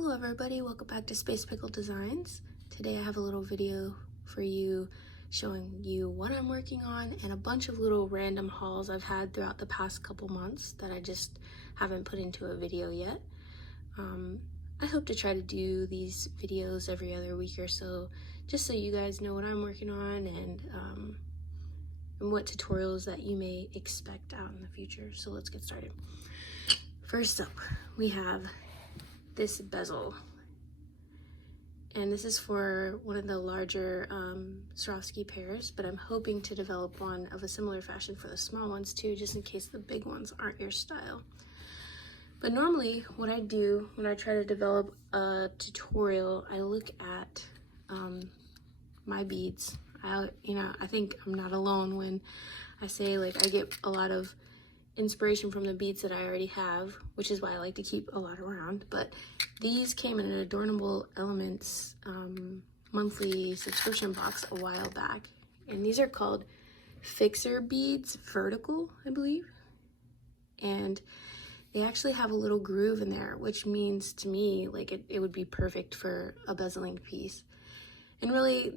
Hello everybody, welcome back to Space Pickle Designs. Today I have a little video for you showing you what I'm working on and a bunch of little random hauls I've had throughout the past couple months that I just haven't put into a video yet. I hope to try to do these videos every other week or so, just so you guys know what I'm working on and what tutorials that you may expect out in the future. So let's get started. First up, we have this bezel, and this is for one of the larger Swarovski pairs, but I'm hoping to develop one of a similar fashion for the small ones too, just in case the big ones aren't your style. But normally what I do when I try to develop a tutorial, I look at my beads. I think I'm not alone when I say like I get a lot of inspiration from the beads that I already have, which is why I like to keep a lot around. But these came in an Adornable Elements monthly subscription box a while back, and these are called Fixer Beads Vertical, I believe, and they actually have a little groove in there, which means to me like it would be perfect for a bezeling piece. And really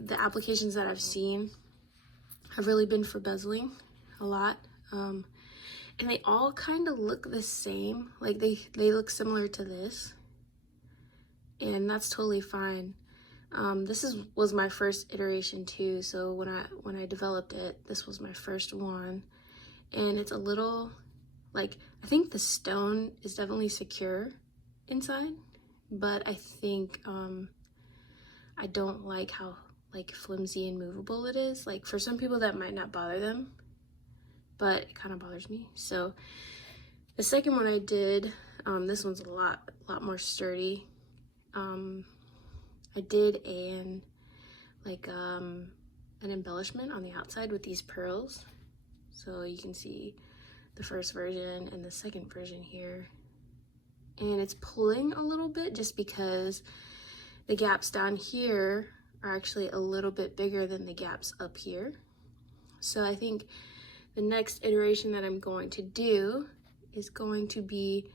the applications that I've seen have really been for bezeling a lot. And they all kind of look the same, like they look similar to this, and that's totally fine. This was my first iteration too, so when I developed it, this was my first one, and it's a little, like, I think the stone is definitely secure inside, but I think I don't like how like flimsy and movable it is. Like for some people that might not bother them, but it kind of bothers me. So the second one I did, this one's a lot more sturdy. I did an embellishment on the outside with these pearls. So you can see the first version and the second version here. And it's pulling a little bit just because the gaps down here are actually a little bit bigger than the gaps up here. So I think the next iteration that I'm going to do is going to be,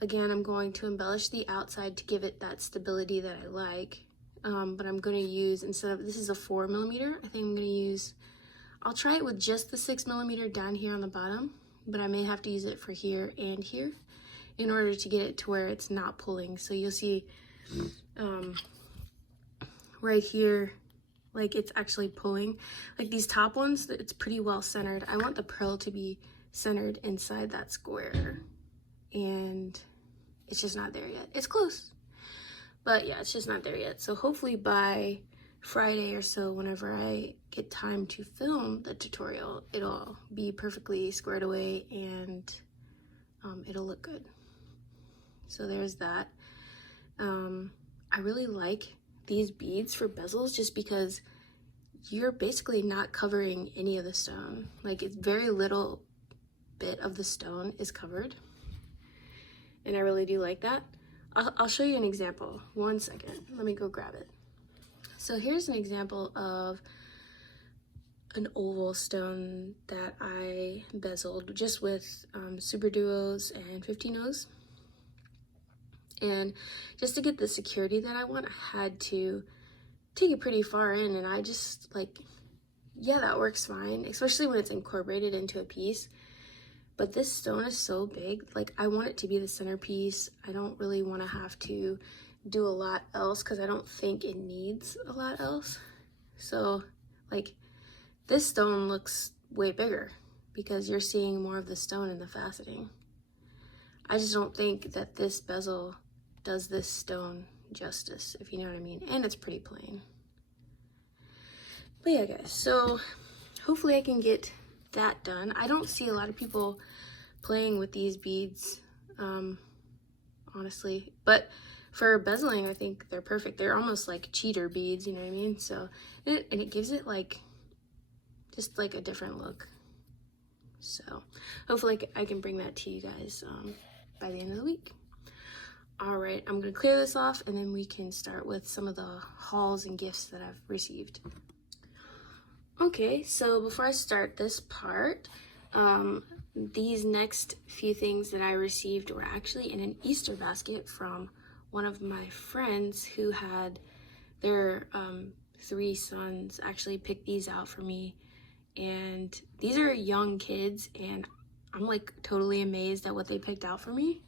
again, I'm going to embellish the outside to give it that stability that I like. But I'm going to use, instead of, this is a 4mm, I think I'm going to use, I'll try it with just the 6mm down here on the bottom, but I may have to use it for here and here in order to get it to where it's not pulling. So you'll see right here, like it's actually pulling. Like these top ones, it's pretty well centered. I want the pearl to be centered inside that square, and it's just not there yet. It's close, but yeah, it's just not there yet. So hopefully by Friday or so, whenever I get time to film the tutorial, it'll be perfectly squared away and it'll look good. So there's that. I really like these beads for bezels just because you're basically not covering any of the stone. Like it's very little bit of the stone is covered, and I really do like that. I'll show you an example. One second, let me go grab it. So here's an example of an oval stone that I bezeled just with Super Duos and 15-0s. And just to get the security that I want, I had to take it pretty far in, and I just like, yeah, that works fine, especially when it's incorporated into a piece. But this stone is so big, like I want it to be the centerpiece. I don't really want to have to do a lot else because I don't think it needs a lot else. So like this stone looks way bigger because you're seeing more of the stone in the faceting. I just don't think that this bezel does this stone justice, if you know what I mean, and it's pretty plain. But yeah guys, so hopefully I can get that done. I don't see a lot of people playing with these beads, honestly, but for bezeling I think they're perfect. They're almost like cheater beads, you know what I mean? So and it gives it like just like a different look. So hopefully I can bring that to you guys by the end of the week. All right, I'm gonna clear this off and then we can start with some of the hauls and gifts that I've received. Okay, so before I start this part, these next few things that I received were actually in an Easter basket from one of my friends who had their 3 sons actually picked these out for me. And these are young kids, and I'm like totally amazed at what they picked out for me.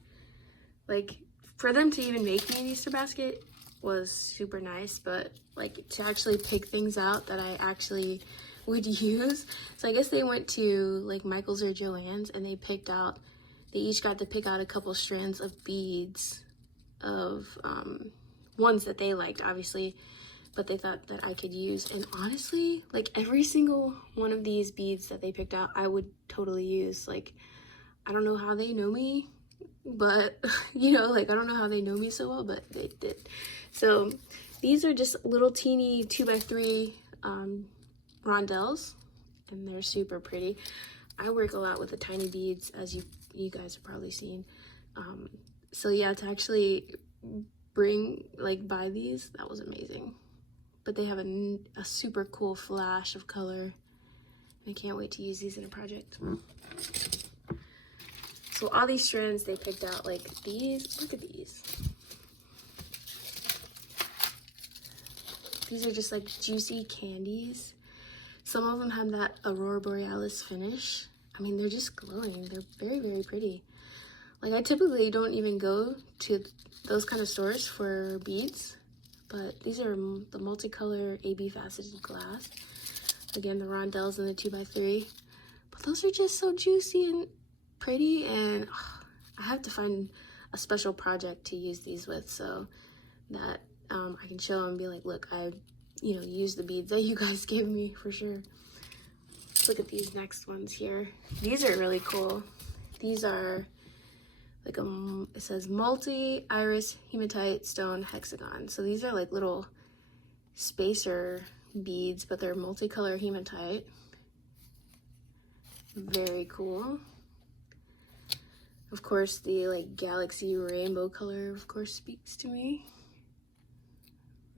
Like, for them to even make me an Easter basket was super nice, but like to actually pick things out that I actually would use. So I guess they went to like Michael's or Joann's, and they each got to pick out a couple strands of beads of ones that they liked, obviously, but they thought that I could use. And honestly, like every single one of these beads that they picked out, I would totally use. Like, I don't know how they know me, but you know, like I don't know how they know me so well, but they did. So these are just little teeny 2x3 rondelles, and they're super pretty. I work a lot with the tiny beads, as you guys have probably seen. So yeah, to actually buy these, that was amazing. But they have a super cool flash of color. I can't wait to use these in a project. So all these strands they picked out, like these, look at these. These are just like juicy candies. Some of them have that Aurora Borealis finish. I mean, they're just glowing. They're very, very pretty. Like, I typically don't even go to those kind of stores for beads, but these are the multicolor AB faceted glass. Again, the rondelles and the 2x3. But those are just so juicy and pretty, and I have to find a special project to use these with so that I can show them and be like, look, I use the beads that you guys gave me for sure. Let's look at these next ones here. These are really cool. These are like it says multi-iris hematite stone hexagon. So these are like little spacer beads, but they're multicolor hematite. Very cool. Of course, the like galaxy rainbow color, of course, speaks to me.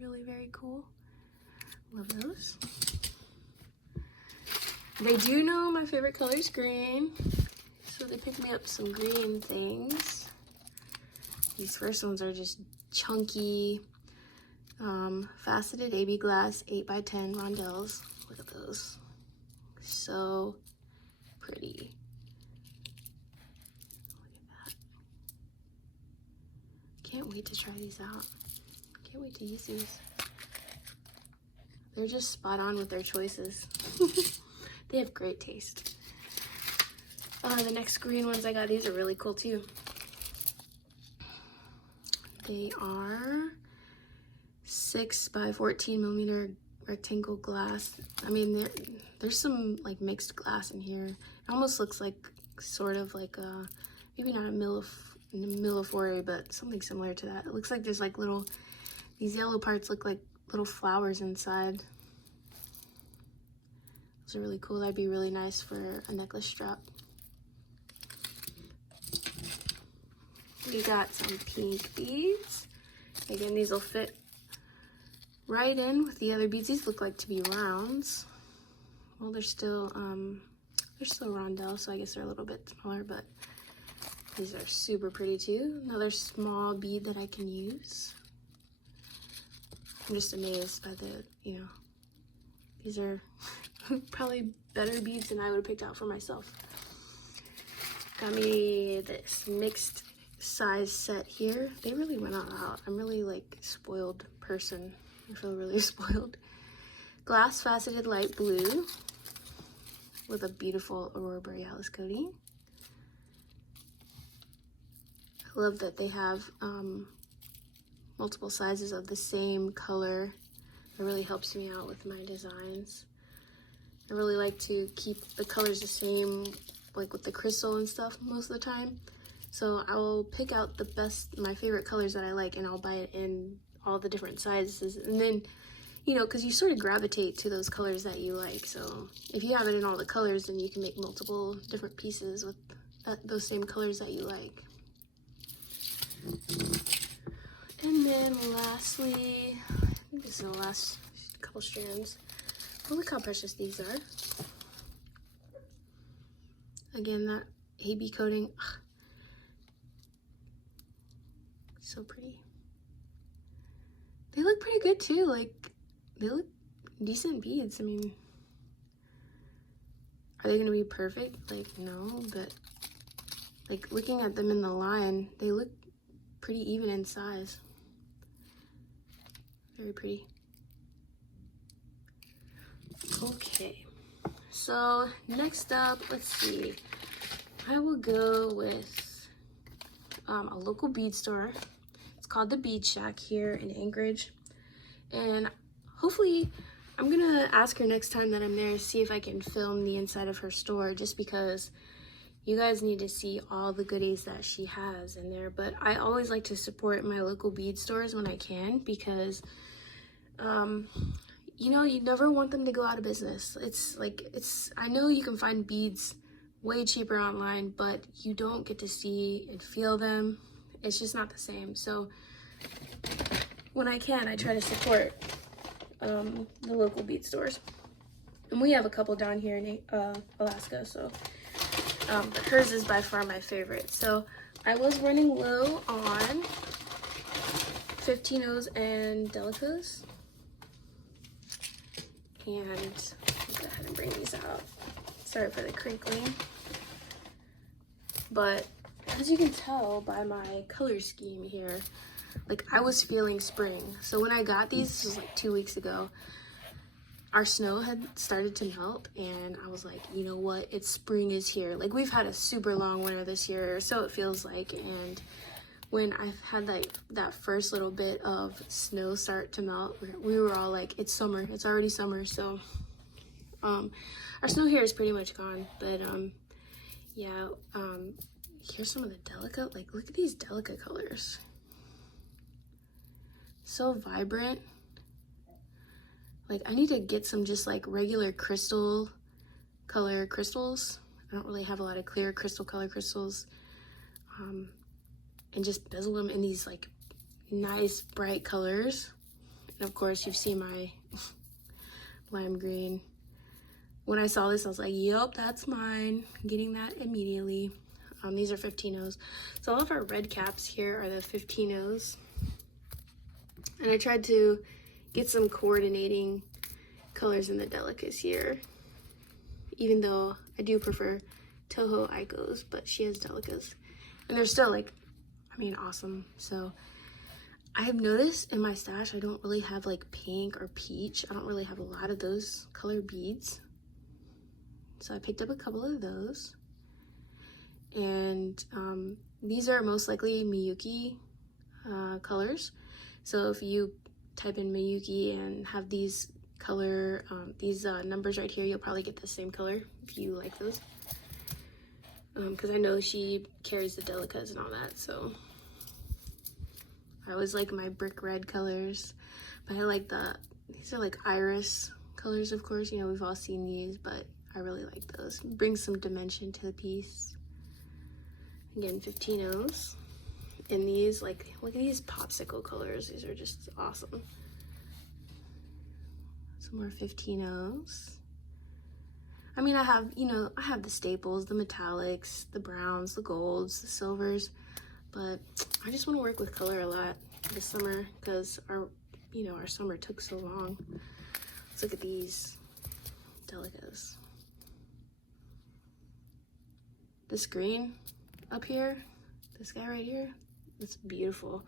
Really very cool. Love those. They do know my favorite color is green, so they picked me up some green things. These first ones are just chunky, faceted AB glass 8x10 rondelles. Look at those. So pretty. Look at that. Can't wait to try these out. Can't wait to use these. They're just spot on with their choices. They have great taste. The next green ones I got, these are really cool too. They are 6x14mm rectangle glass. I mean, there's some like mixed glass in here. It almost looks like sort of like a, maybe not a millefiori, but something similar to that. It looks like there's like these yellow parts look like little flowers inside. Those are really cool. That'd be really nice for a necklace strap. We got some pink beads. Again, these will fit right in with the other beads. These look like to be rounds. Well, they're still rondelle, so I guess they're a little bit smaller, but these are super pretty too. Another small bead that I can use. I'm just amazed by these are probably better beads than I would have picked out for myself. Got me this mixed size set here. They really went all out. I'm really like spoiled person. I feel really spoiled. Glass faceted light blue with a beautiful Aurora Borealis coating. I love that they have multiple sizes of the same color. It really helps me out with my designs. I really like to keep the colors the same, like with the crystal and stuff most of the time. So I will pick out my favorite colors that I like, and I'll buy it in all the different sizes. And then, because you sort of gravitate to those colors that you like. So if you have it in all the colors, then you can make multiple different pieces with those same colors that you like. And then lastly, I think this is the last couple strands. Oh, look how precious these are. Again, that AB coating, so pretty. they look pretty good too. Like, they look decent beads. I mean, are they gonna be perfect? Like, no, but like looking at them in the line, they look pretty even in size. Very pretty. Okay, so next up, let's see. I will go with a local bead store. It's called the Bead Shack here in Anchorage. And hopefully, I'm gonna ask her next time that I'm there, see if I can film the inside of her store, just because you guys need to see all the goodies that she has in there. But I always like to support my local bead stores when I can, because you know, you never want them to go out of business. I know you can find beads way cheaper online, but you don't get to see and feel them. It's just not the same. So when I can, I try to support the local bead stores. And we have a couple down here in Alaska, so but hers is by far my favorite. So I was running low on 15-0s and delicas. And I'll go ahead and bring these out. Sorry for the crinkling. But as you can tell by my color scheme here, like, I was feeling spring. So when I got these, this was like 2 weeks ago, our snow had started to melt, and I was like, you know what, spring is here. Like, we've had a super long winter this year, or so it feels like, and when I've had that first little bit of snow start to melt, we were all like, it's summer, it's already summer. So our snow here is pretty much gone, but yeah, here's some of the delicate, like, look at these delicate colors. So vibrant. Like, I need to get some just like regular crystal color crystals. I don't really have a lot of clear crystal color crystals. And just bezel them in these like nice bright colors. And of course, you've seen my lime green. When I saw this, I was like, yup, that's mine. I'm getting that immediately. These are 15-0s. So all of our red caps here are the 15-0s. And I tried to get some coordinating colors in the delicas here. Even though I do prefer Toho Icos, but she has delicas. And they're still like, I mean, awesome. So I have noticed in my stash, I don't really have like pink or peach. I don't really have a lot of those color beads. So I picked up a couple of those. And these are most likely Miyuki colors. So if you type in Miyuki and have these color, numbers right here, you'll probably get the same color if you like those. Because I know she carries the delicas and all that, so I always like my brick red colors, but I like these are like iris colors, of course, you know, we've all seen these, but I really like those. It brings some dimension to the piece. Again, 15-0s. And these, like, look at these popsicle colors. These are just awesome. Some more 15-0s. I mean, I have the staples, the metallics, the browns, the golds, the silvers, but I just want to work with color a lot this summer because our summer took so long. Let's look at these delicas. This green up here, this guy right here, it's beautiful.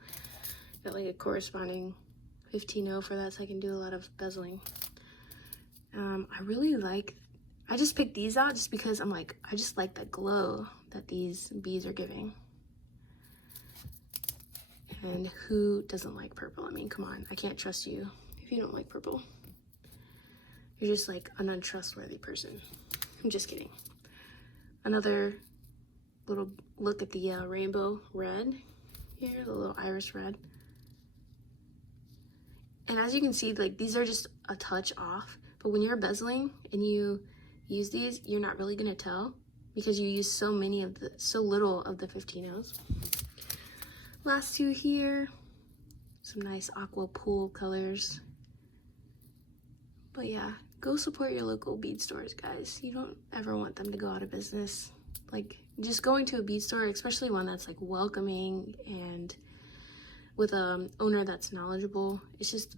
Got like a corresponding 15-0 for that, so I can do a lot of bezeling. I just picked these out just because I'm like, I just like the glow that these beads are giving. And who doesn't like purple? I mean, come on, I can't trust you if you don't like purple. You're just like an untrustworthy person. I'm just kidding. Another little look at the rainbow red here, the little iris red. And as you can see, like, these are just a touch off, but when you're bezeling and you use these, you're not really gonna tell because you use so little of the 15-0s. Last two here, some nice aqua pool colors. But yeah, go support your local bead stores, guys. You don't ever want them to go out of business. Like, just going to a bead store, especially one that's like welcoming and with an owner that's knowledgeable. It's just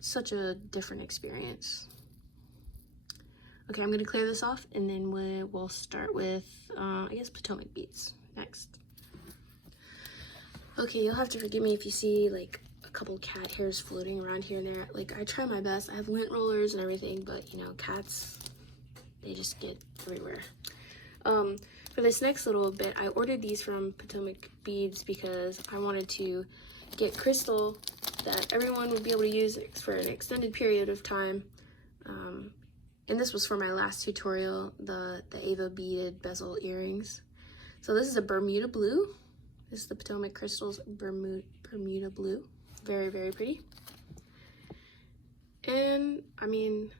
such a different experience. Okay, I'm gonna clear this off, and then we'll start with, I guess, Potomac Beads next. Okay, you'll have to forgive me if you see like a couple cat hairs floating around here and there. Like, I try my best. I have lint rollers and everything, but you know, cats, they just get everywhere. For this next little bit, I ordered these from Potomac Beads because I wanted to get crystal that everyone would be able to use for an extended period of time. And this was for my last tutorial, the Ava beaded bezel earrings. So this is a Bermuda blue. This is the Potomac Crystals Bermuda blue. Very, very pretty. And I mean,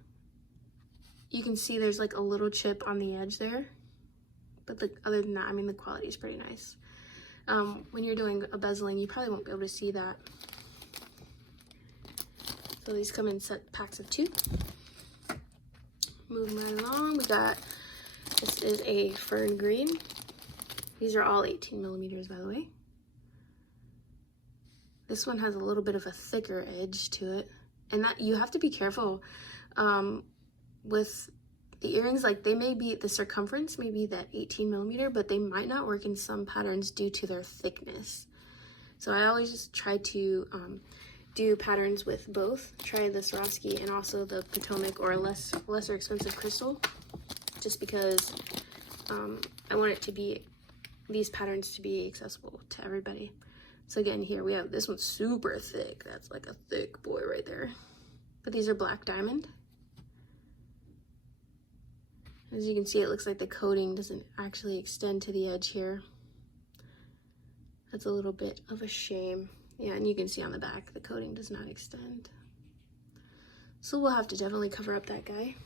you can see there's like a little chip on the edge there. But other than that, I mean, the quality is pretty nice. When you're doing a bezeling, you probably won't be able to see that. So these come in set packs of 2. Moving right along, this is a fern green. These are all 18 millimeters, by the way. This one has a little bit of a thicker edge to it. And that you have to be careful with the earrings. Like, they may be, the circumference may be that 18 millimeter, but they might not work in some patterns due to their thickness. So I always just try to do patterns with both. Try the Swarovski and also the Potomac or a lesser expensive crystal, just because I want it to be, these patterns to be accessible to everybody. So again, here we have, this one's super thick. That's like a thick boy right there. But these are black diamond. As you can see, it looks like the coating doesn't actually extend to the edge here. That's a little bit of a shame. Yeah, and you can see on the back, the coating does not extend. So we'll have to definitely cover up that guy.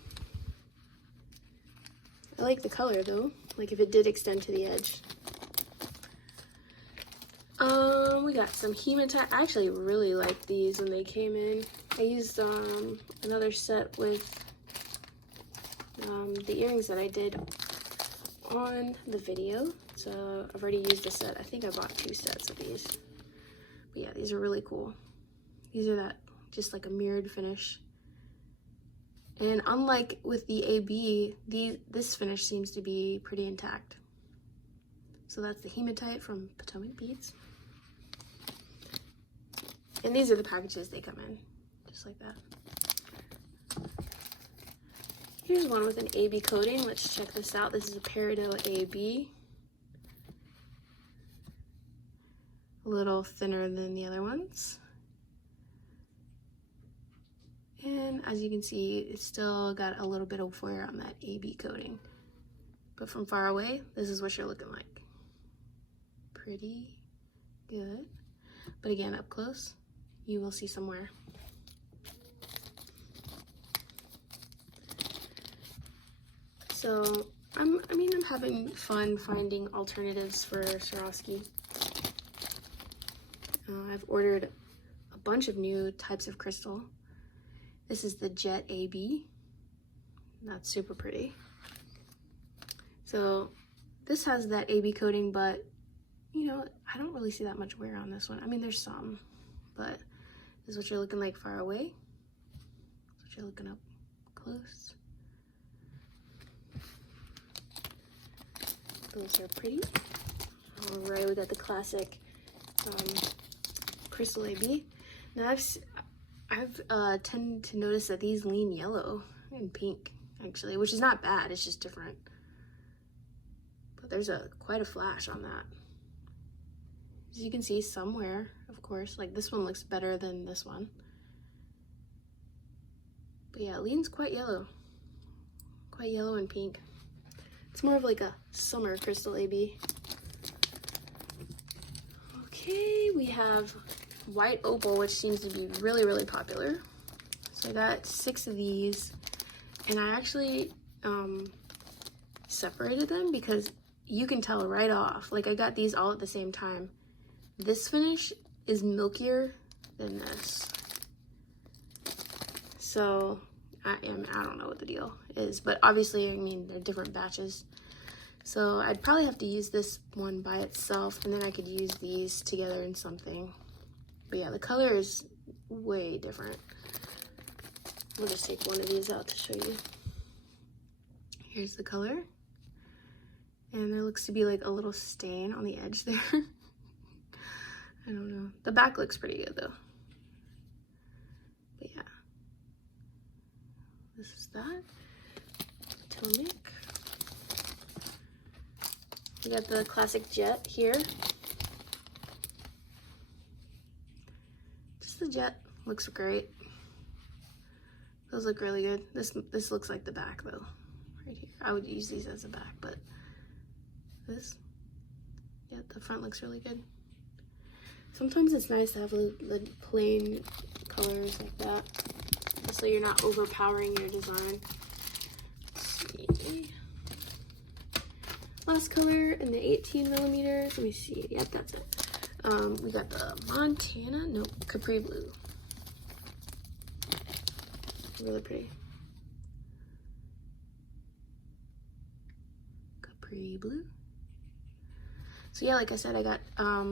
I like the color though, like if it did extend to the edge. We got some hematite. I actually really liked these when they came in. I used another set with the earrings that I did on the video. So I've already used a set. I think I bought 2 sets of these. But yeah, these are really cool. These are that, just like a mirrored finish. And unlike with the AB, this finish seems to be pretty intact. So that's the hematite from Potomac Beads. And these are the packages they come in, just like that. Here's one with an AB coating. Let's check this out. This is a Peridot AB. A little thinner than the other ones. And as you can see, it's still got a little bit of wear on that AB coating. But from far away, this is what you're looking like. Pretty good. But again, up close, you will see some wear. So I'm having fun finding alternatives for Swarovski. I've ordered a bunch of new types of crystal. This is the Jet AB. That's super pretty. So this has that AB coating, but you know, I don't really see that much wear on this one. I mean, there's some, but this is what you're looking like far away. This is what you're looking up close. Those are pretty. All right, we got the classic Crystal AB. Now I've tended to notice that these lean yellow and pink, actually, which is not bad. It's just different. But there's quite a flash on that. As you can see, somewhere, of course, like this one looks better than this one. But yeah, it leans quite yellow and pink. It's more of like a summer Crystal AB. Okay, we have white opal, which seems to be really, really popular. So I got 6 of these, and I actually separated them because you can tell right off. Like, I got these all at the same time. This finish is milkier than this. So I don't know what the deal is, but obviously, I mean, they're different batches. So I'd probably have to use this one by itself, and then I could use these together in something. But yeah, the color is way different. We'll just take one of these out to show you. Here's the color. And there looks to be like a little stain on the edge there. I don't know. The back looks pretty good though. But yeah. This is that. Potomac. We got the classic jet here. Just the jet. Looks great. Those look really good. This looks like the back though. Right here. I would use these as a back, but this, yeah, the front looks really good. Sometimes it's nice to have the plain colors like that, just so you're not overpowering your design. Let's see. Last color in the 18 millimeters. Let me see. Yep, that's it. We got the Capri Blue. Really pretty. Capri Blue. So yeah, like I said, I got, I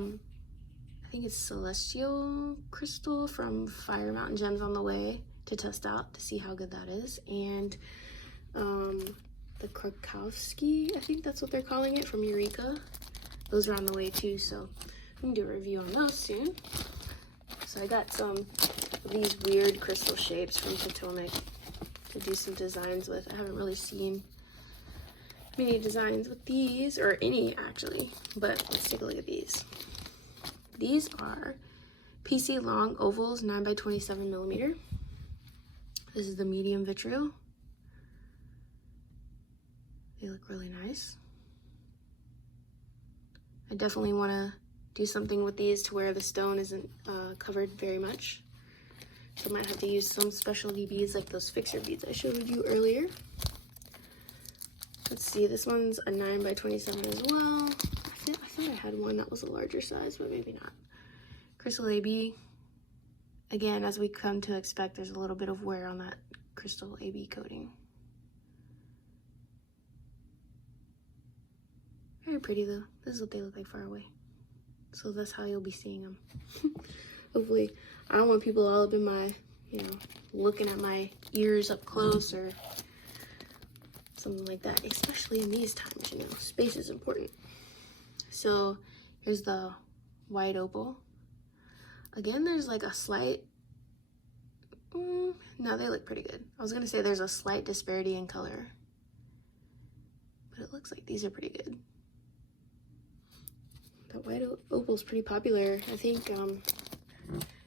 think it's Celestial Crystal from Fire Mountain Gems on the way to test out to see how good that is. And the Krakowski, I think that's what they're calling it, from Eureka. Those are on the way too, so I'm gonna do a review on those soon. So I got some of these weird crystal shapes from Potomac to do some designs with. I haven't really seen many designs with these, or any actually, but let's take a look at these. These are PC long ovals, 9 by 27 millimeter. This is the medium vitriol. They look really nice. I definitely want to do something with these to where the stone isn't covered very much. So I might have to use some specialty beads like those fixer beads I showed you earlier. Let's see, this one's a 9 by 27 as well. I thought I had one that was a larger size, but maybe not. Crystal AB. Again, as we come to expect, there's a little bit of wear on that crystal AB coating. Very pretty though. This is what they look like far away. So that's how you'll be seeing them. Hopefully, I don't want people all up in my, looking at my ears up close or something like that, especially in these times, space is important. So here's the white opal. Again, there's like a slight, no, they look pretty good. I was gonna say there's a slight disparity in color, but it looks like these are pretty good. That white opal's pretty popular. I think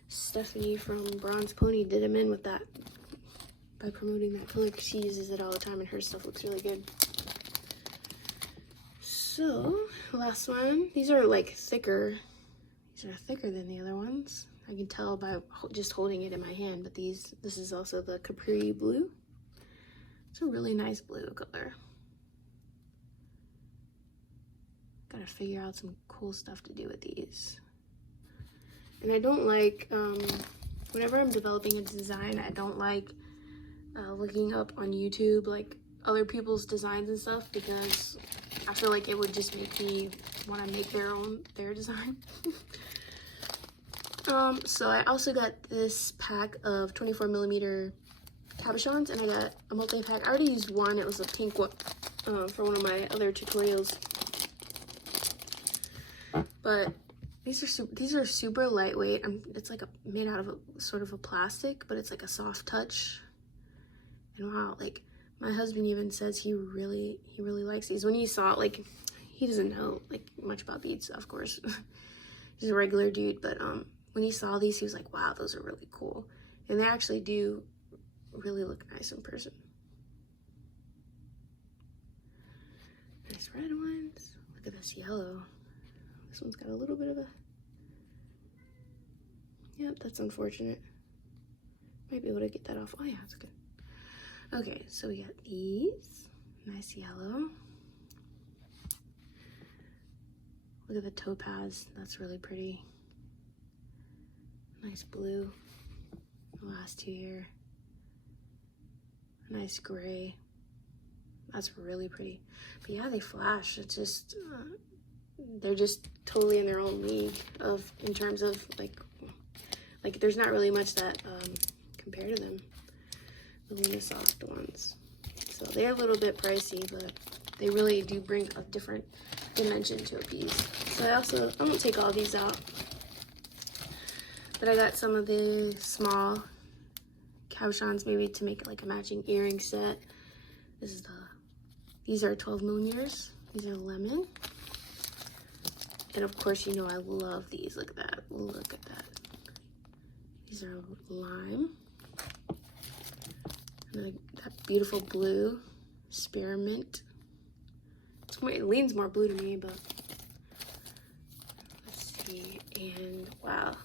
Stephanie from Bronze Pony did them in with that by promoting that color, because she uses it all the time and her stuff looks really good. So, last one. These are like thicker. These are thicker than the other ones. I can tell by just holding it in my hand, but this is also the Capri Blue. It's a really nice blue color. Gotta figure out some cool stuff to do with these. And I don't like, whenever I'm developing a design, I don't like looking up on YouTube like other people's designs and stuff, because I feel like it would just make me want to make their design. So I also got this pack of 24 millimeter cabochons, and I got a multi-pack. I already used one. It was a pink one for one of my other tutorials. But these are super lightweight. It's like made out of a sort of a plastic, but it's like a soft touch. And wow, like my husband even says he really likes these. When he saw it, like, he doesn't know like much about beads, of course. He's a regular dude, but when he saw these, he was like, wow, those are really cool. And they actually do really look nice in person. Nice red ones. Look at this yellow. This one's got a little bit of a, yep, that's unfortunate. Might be able to get that off. Oh yeah, it's good. Okay, so we got these, nice yellow. Look at the topaz, that's really pretty. Nice blue, the last two here. Nice gray, that's really pretty. But yeah, they flash, it's just, they're just totally in their own league in terms of like like there's not really much that compare to them, the Lunasoft ones. So they're a little bit pricey, but they really do bring a different dimension to a piece. So I won't take all these out, but I got some of the small cabochons maybe to make it like a matching earring set. These are 12 millimeters. These are lemon. And of course, you know I love these. Look at that. Look at that. These are lime. And that beautiful blue, spearmint. It leans more blue to me, but let's see. And wow,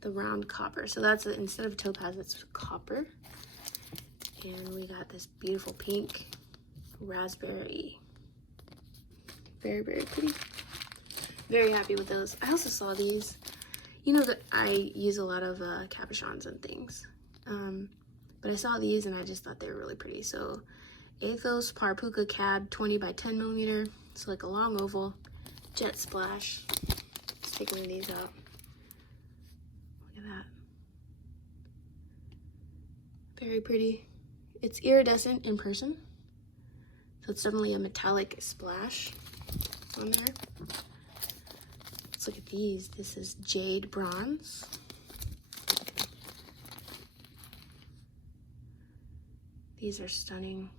the round copper. So that's instead of topaz, it's copper. And we got this beautiful pink raspberry. Very, very pretty. Very happy with those. I also saw these. You know that I use a lot of cabochons and things. But I saw these and I just thought they were really pretty. So Athos Parpuka Cab 20 by 10 millimeter. So like a long oval, jet splash. Let's take one of these out. Look at that. Very pretty. It's iridescent in person. So it's definitely a metallic splash on there. Let's look at these. This is jade bronze. These are stunning.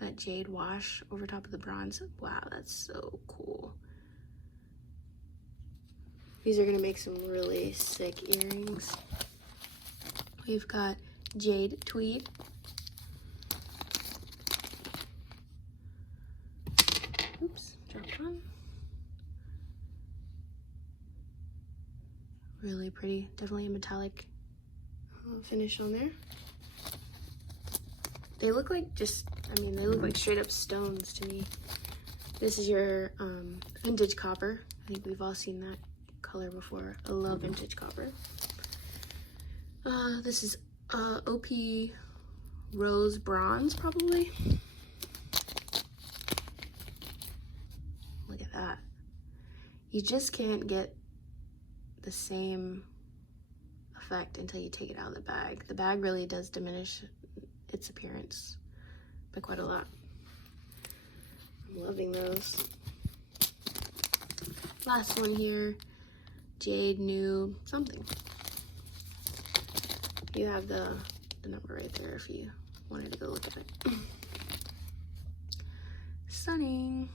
That jade wash over top of the bronze. Wow, that's so cool. These are gonna make some really sick earrings. We've got jade tweed. Oops, dropped one. Really pretty, definitely a metallic finish on there. They look like they look like straight up stones to me. This is your vintage copper. I think we've all seen that color before. I love vintage copper. This is OP Rose Bronze, probably. Look at that. You just can't get the same effect until you take it out of the bag. The bag really does diminish its appearance by quite a lot. I'm loving those. Last one here, jade new something. You have the number right there if you wanted to go look at it. Stunning.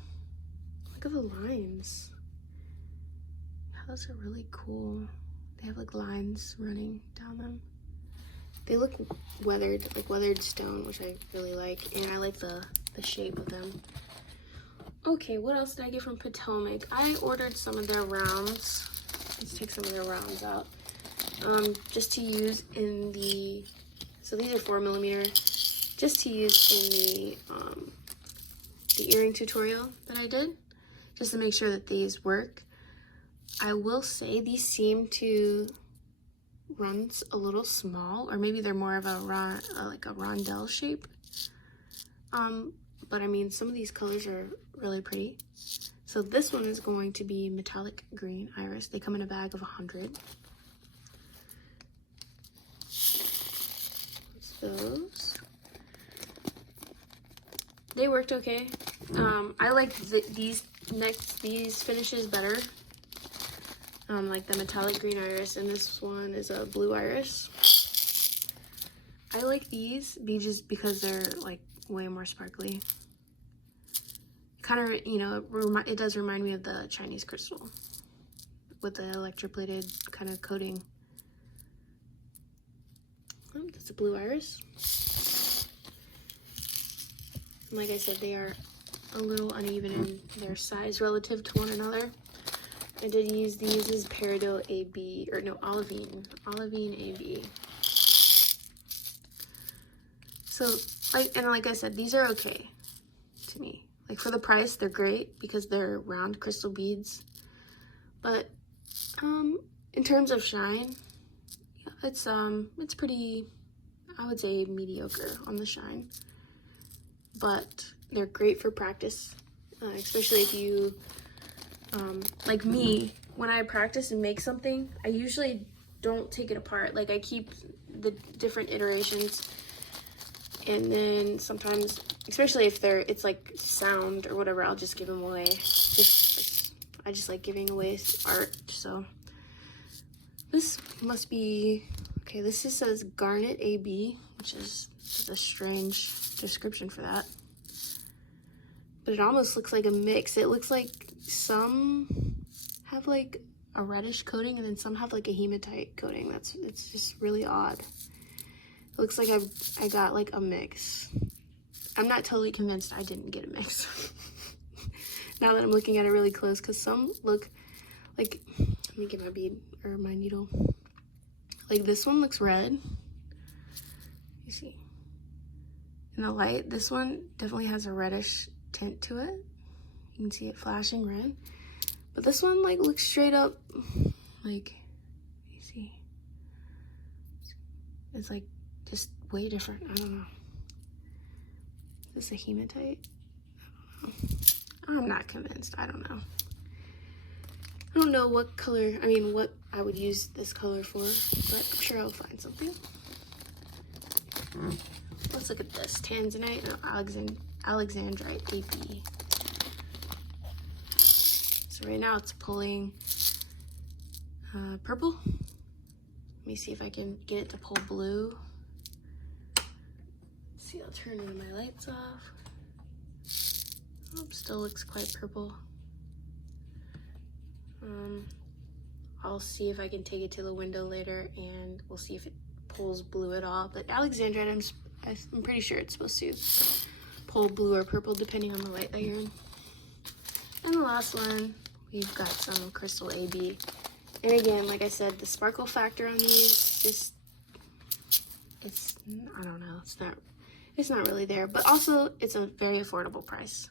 Look at the lines. Yeah, those are really cool. They have like lines running down them. They look weathered, like weathered stone, which I really like, and I like the shape of them. Okay, what else did I get from Potomac? I ordered some of their rounds. Let's take some of their rounds out. Just to use in the, so these are 4 millimeter, just to use in the earring tutorial that I did, just to make sure that these work. I will say these seem to runs a little small, or maybe they're more of a like a rondelle shape. But I mean, some of these colors are really pretty. So this one is going to be metallic green iris. They come in a bag of 100. Those. They worked okay. I like these finishes better. Like the metallic green iris, and this one is a blue iris. I like these just because they're like way more sparkly. Kind of, you know, it does remind me of the Chinese crystal with the electroplated kind of coating. Oh, that's a blue iris. And like I said, they are a little uneven in their size relative to one another. I did use these as Peridot AB, or no, Olivine AB. So, like I said, these are okay to me. Like for the price, they're great because they're round crystal beads. But in terms of shine, yeah, it's pretty, I would say mediocre on the shine. But they're great for practice, especially if you, like me, when I practice and make something, I usually don't take it apart. Like I keep the different iterations, and then sometimes, especially if it's like sound or whatever, I'll just give them away. I just like giving away art. So this must be, okay, this just says Garnet AB, which is a strange description for that. But it almost looks like a mix. It looks like some have like a reddish coating and then some have like a hematite coating. It's just really odd. It looks like I got like a mix. I'm not totally convinced I didn't get a mix. Now that I'm looking at it really close, because some look like, let me get my bead or my needle. Like this one looks red. You see? In the light, this one definitely has a reddish tint to it. You can see it flashing red. But this one like looks straight up like, you see? It's like just way different. I don't know. Is this a hematite? I don't know. I'm not convinced. I don't know. I don't know what color, I mean, what I would use this color for, but I'm sure I'll find something. Let's look at this. Tanzanite, no, Alexandrite AP. So right now it's pulling purple. Let me see if I can get it to pull blue. Let's see, I'll turn one of my lights off. Oh, still looks quite purple. I'll see if I can take it to the window later and we'll see if it pulls blue at all. But Alexandrite, I'm pretty sure it's supposed to pull blue or purple depending on the light that you're in. And the last one, we've got some crystal AB. And again, like I said, the sparkle factor on these just, it's, I don't know, it's not really there. But also, it's a very affordable price.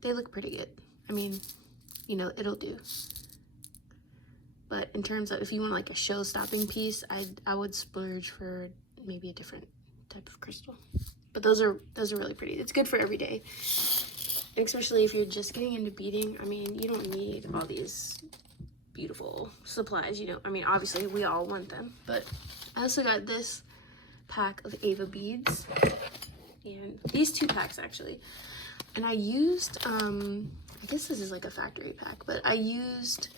They look pretty good. I mean, you know, it'll do. But in terms of if you want like a show-stopping piece, I would splurge for maybe a different type of crystal. But those are really pretty. It's good for every day. And especially if you're just getting into beading. I mean, you don't need all these beautiful supplies, you know. I mean, obviously we all want them. But I also got this pack of Ava beads. And these two packs actually. And I used, I guess this is like a factory pack, but I used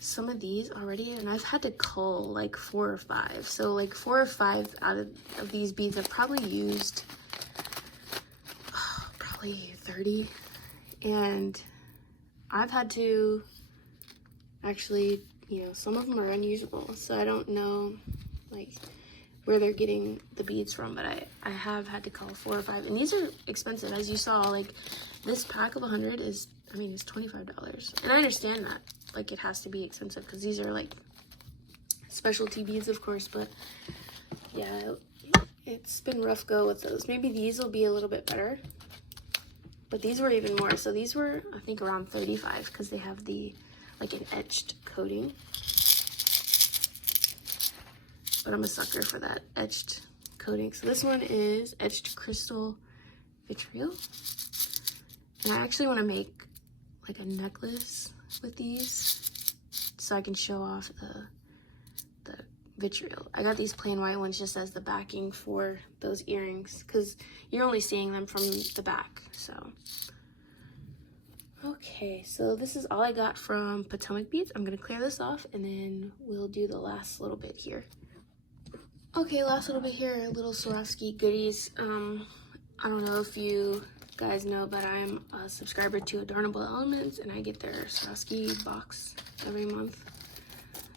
some of these already, and I've had to cull like 4 or 5. So like 4 or 5 out of these beads I've probably used probably 30. And I've had to actually, you know, some of them are unusable. So I don't know like where they're getting the beads from, but I have had to cull 4 or 5, and these are expensive. As you saw, like this pack of 100 is, I mean, it's $25, and I understand that, like it has to be expensive because these are like specialty beads, of course, but yeah, it's been rough go with those. Maybe these will be a little bit better, but these were even more. So these were, I think, around 35 because they have the like an etched coating. But I'm a sucker for that etched coating. So this one is etched crystal vitriol. And I actually want to make like a necklace with these so I can show off the vitriol. I got these plain white ones just as the backing for those earrings because you're only seeing them from the back. So okay, so this is all I got from Potomac Beads. I'm gonna clear this off and then we'll do the last little bit here. Okay, last little bit here, little Swarovski goodies. I don't know if you guys know, but I'm a subscriber to Adornable Elements, and I get their Swarovski box every month.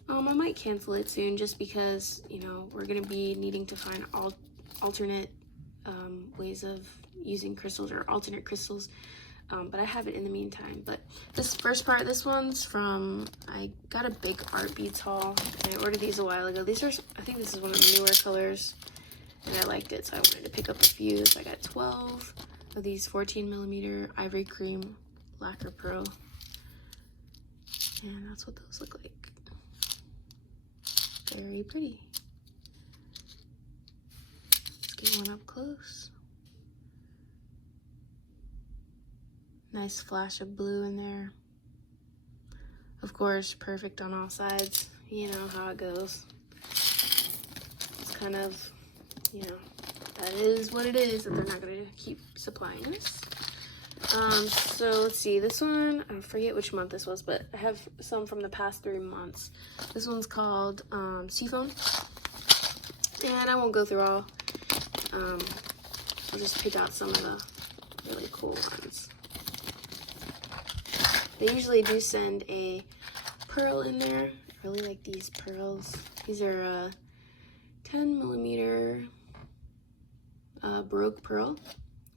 I might cancel it soon just because, you know, we're gonna be needing to find alternate ways of using crystals or alternate crystals. But I have it in the meantime. But this first part, this one's from, I got a big Artbeads haul, and I ordered these a while ago. These are, I think this is one of the newer colors, and I liked it, so I wanted to pick up a few. So I got 12 of these 14mm ivory cream lacquer pearl, and that's what those look like. Very pretty. Let's get one up close. Nice flash of blue in there. Of course, perfect on all sides. You know how it goes. It's kind of, you know, that is what it is, that they're not going to keep supplying us. So let's see, this one, I forget which month this was, but I have some from the past 3 months. This one's called Seafoam, and I won't go through all. I'll just pick out some of the really cool ones. They usually do send a pearl in there. I really like these pearls. These are 10 millimeter Baroque pearl,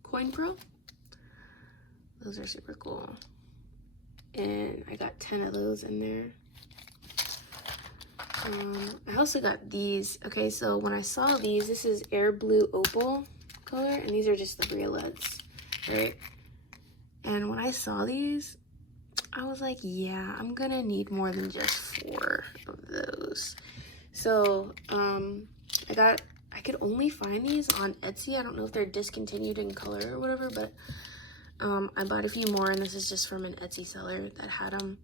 coin pearl. Those are super cool. And I got 10 of those in there. I also got these. Okay, so when I saw these, this is air blue opal color, and these are just the bracelets, right? And when I saw these, I was like, yeah, I'm gonna need more than just 4 of those. So I could only find these on Etsy. I don't know if they're discontinued in color or whatever, but I bought a few more, and this is just from an Etsy seller that had them.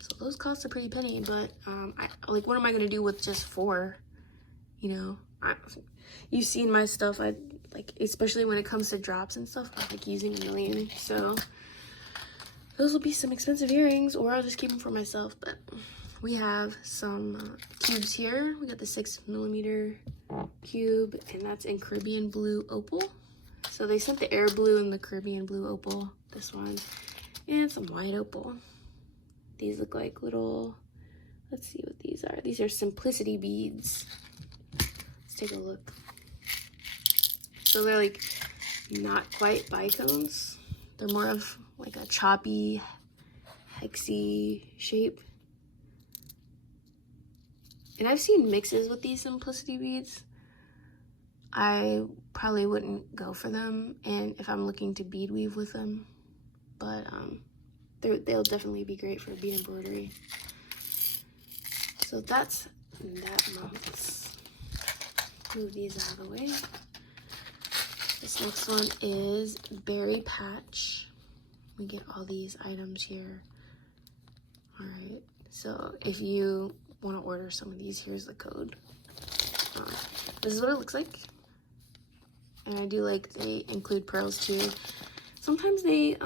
So those cost a pretty penny, but like, what am I gonna do with just 4? You know, you've seen my stuff. I like, especially when it comes to drops and stuff, I like using a million. So those will be some expensive earrings, or I'll just keep them for myself. But we have some cubes here. We got the 6 millimeter cube, and that's in Caribbean blue opal. So they sent the air blue and the Caribbean blue opal, this one, and some white opal. These look like little, let's see what these are. These are simplicity beads. Let's take a look. So they're like not quite bicones. They're more of like a choppy, hexy shape. And I've seen mixes with these simplicity beads. I probably wouldn't go for them, and if I'm looking to bead weave with them, but they'll definitely be great for bead embroidery. So that's that month. Move these out of the way. This next one is Berry Patch. We get all these items here. All right, so if you want to order some of these, here's the code. This is what it looks like. And I do like they include pearls too. Sometimes they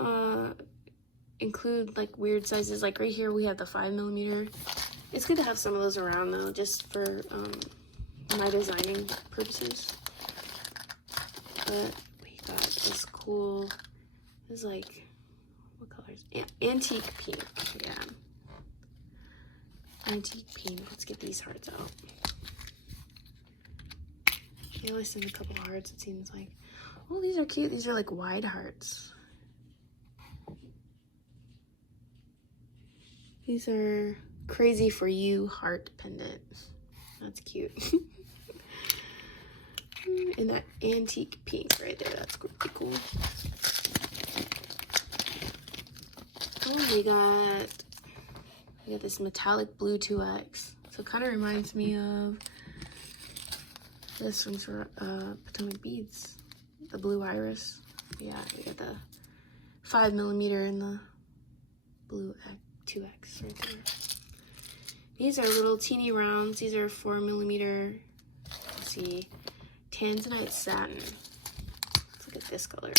include like weird sizes. Like right here we have the 5 millimeter. It's good to have some of those around though, just for my designing purposes. But we got this cool, it's like, what colors? Antique pink, yeah. Antique pink. Let's get these hearts out. They always send a couple hearts, it seems like. Oh, these are cute. These are like wide hearts. These are Crazy For You heart pendant. That's cute. And that antique pink right there, that's pretty cool. Oh, we got this metallic blue 2X. So it kind of reminds me of this from Potomac Beads, the blue iris. Yeah, you got the 5 millimeter and the blue 2X right there. These are little teeny rounds. These are 4 millimeter. Let's see, tanzanite satin. Let's look at this color.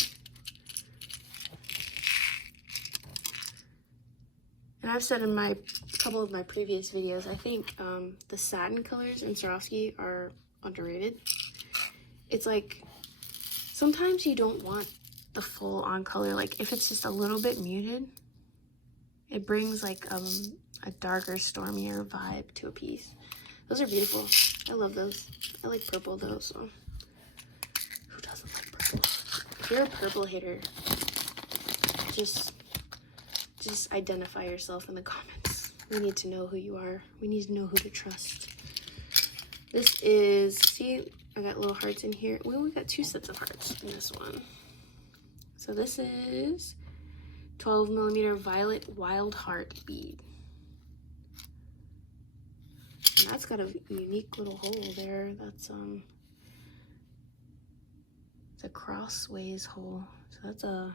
And I've said in a couple of my previous videos, I think the satin colors in Swarovski are underrated. It's like, sometimes you don't want the full on color. Like if it's just a little bit muted, it brings like a darker, stormier vibe to a piece. Those are beautiful. I love those. I like purple though, so who doesn't like purple? If you're a purple hater, just identify yourself in the comments. We need to know who you are. We need to know who to trust. This is, see, I got little hearts in here. We only got 2 sets of hearts in this one. So this is 12 millimeter violet wild heart bead. And that's got a unique little hole there. That's it's a crossways hole. So that's a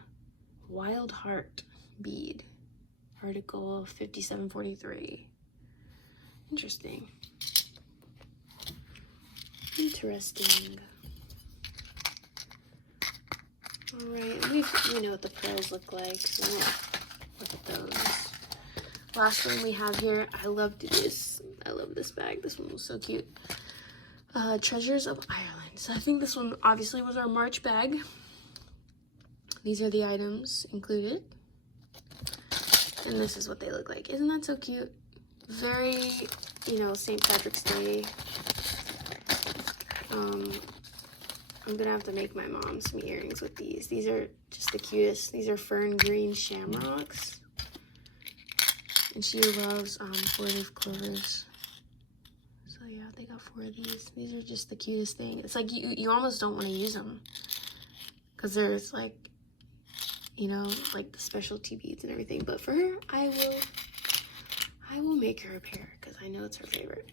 wild heart bead. article 5743. Interesting. Interesting. Alright, we know what the pearls look like, so we'll look at those. Last one we have here, I loved this. I love this bag. This one was so cute. Treasures of Ireland. So I think this one obviously was our March bag. These are the items included. And this is what they look like. Isn't that so cute? Very, you know, St. Patrick's Day. I'm gonna have to make my mom some earrings with these. These are just the cutest. These are fern green shamrocks. And she loves 4-leaf clovers. So yeah, they got 4 of these. These are just the cutest thing. It's like you almost don't want to use them. Because there's like, you know, like the specialty beads and everything. But for her, I will make her a pair because I know it's her favorite.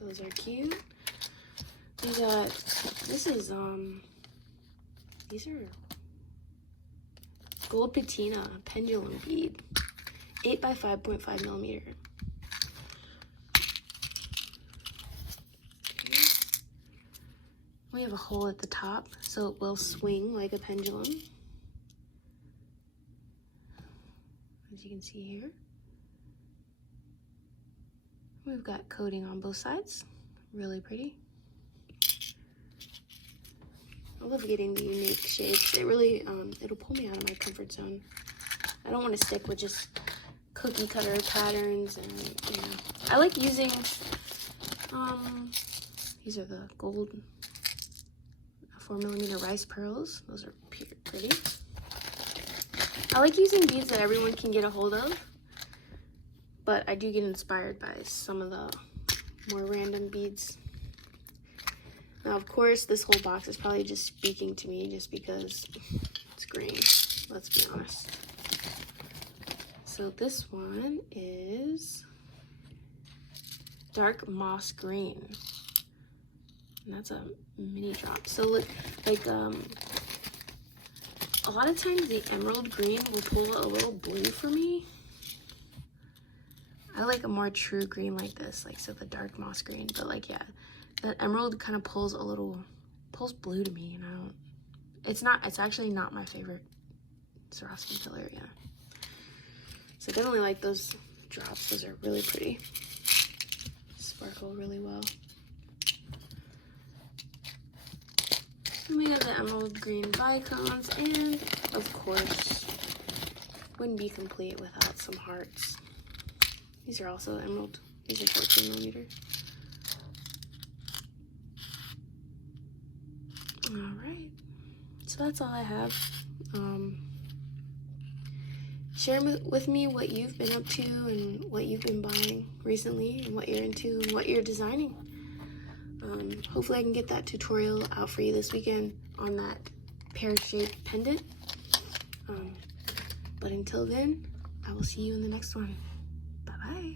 Those are cute. We got, these are gold patina pendulum bead, 8 by 5.5 millimeter. Okay. We have a hole at the top, so it will swing like a pendulum, as you can see here. We've got coating on both sides, really pretty. I love getting the unique shapes. It really, it'll pull me out of my comfort zone. I don't want to stick with just cookie cutter patterns, and you know, I like using, these are the gold 4 millimeter rice pearls. Those are pretty. I like using beads that everyone can get a hold of, but I do get inspired by some of the more random beads. Now, of course, this whole box is probably just speaking to me just because it's green, let's be honest. So this one is dark moss green. And that's a mini drop. So look, like, a lot of times the emerald green will pull a little blue for me. I like a more true green like this, like, so the dark moss green, but like, yeah. That emerald kind of pulls blue to me, and I don't, it's actually not my favorite Swarovski color, yeah. So I definitely like those drops. Those are really pretty. Sparkle really well. And we got the emerald green vicons, and of course, wouldn't be complete without some hearts. These are also emerald. These are 14 millimeter. Alright, so that's all I have. Share with me what you've been up to and what you've been buying recently and what you're into and what you're designing. Hopefully I can get that tutorial out for you this weekend on that pear-shaped pendant. But until then, I will see you in the next one. Bye-bye.